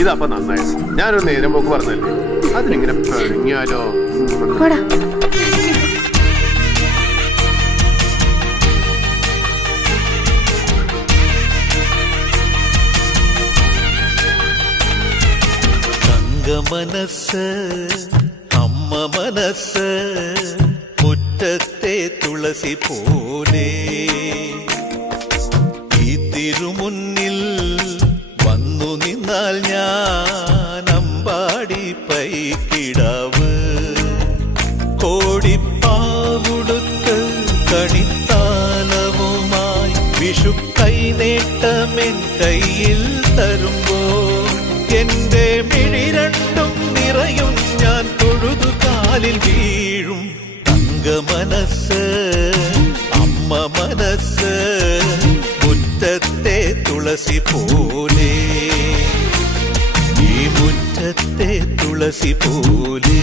ഇതപ്പൊ നന്നായി. ഞാനൊരു നേരം പോക്ക് പറഞ്ഞല്ലേ, അതിനിങ്ങനെ പിഴങ്ങിയാലോ? മനസ്സ് അമ്മ മനസ്സ് മുറ്റത്തെ തുളസി പോലെ ഈ തിരുമുന്നിൽ വന്നു നിന്നാൽ ഞാൻ അമ്പാടി പൈക്കിടാവ് കോടിപ്പാവുടുത്ത് കണിത്താലവുമായി വിഷു കൈനേട്ടമെൻ കയ്യിൽ തരുമ്പോൾ എന്റെ മിഴി രണ്ടും നിറയും, ഞാൻ തൊഴുതു കാലിൽ വീഴും. തങ്ക മനസ്സ് അമ്മ മനസ്സ് മുറ്റത്തെ തുളസി പോലെ, ഈ മുറ്റത്തെ തുളസി പോലെ.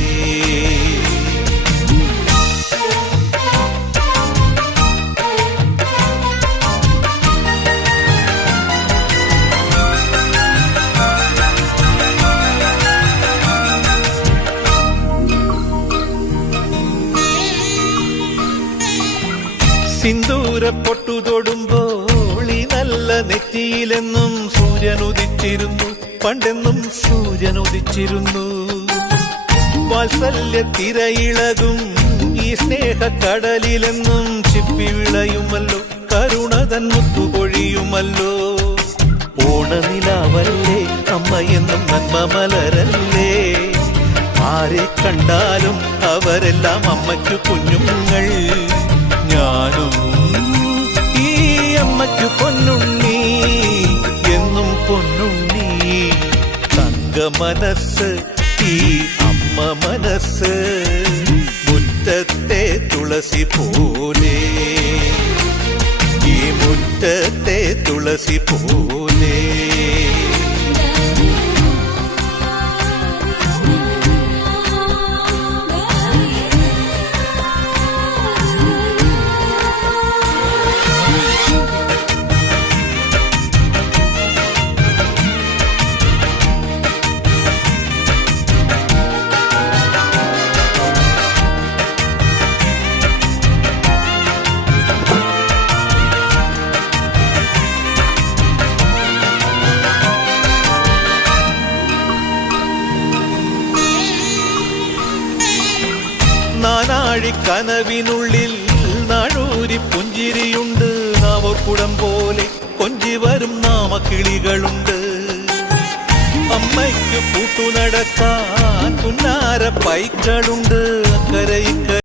സിന്ദൂര പൊട്ടു തൊടുമ്പോൾ ഈ നല്ല നെറ്റിയിലെന്നും സൂര്യനുദിച്ചിരുന്നു, പണ്ടെന്നും സൂര്യനുദിച്ചിരുന്നു. വാത്സല്യ തിരയിളകും ഈ സ്നേഹക്കടലിലെന്നും ചിപ്പി വിളയുമല്ലോ, കരുണതൻ മുത്തുപൊഴിയുമല്ലോ. ഓണനിലാവല്ലേ അമ്മയെന്നും നന്മ മലരല്ലേ, ആരെ കണ്ടാലും അവരെല്ലാം അമ്മയ്ക്കു കുഞ്ഞുങ്ങൾ. ഞാനും ഈ അമ്മയ്ക്കു പൊന്നുണ്ണി, എന്നും പൊന്നുണ്ണി. തങ്ക മനസ്സ് ഈ അമ്മ മനസ്സ് മുറ്റത്തെ തുളസി പോലെ, ഈ മുറ്റത്തെ തുളസി പോലെ. നാനാഴിക്കനവിനുള്ളിൽ നാഴൂരി പുഞ്ചിരിയുണ്ട്, നാവക്കുടം പോലെ കൊഞ്ചി വരും നാമക്കിളികളുണ്ട്. അമ്മയ്ക്ക് പൂട്ടു നടക്കാൻ പുന്നാര പൈക്കളുണ്ട്, അക്കരയിക്ക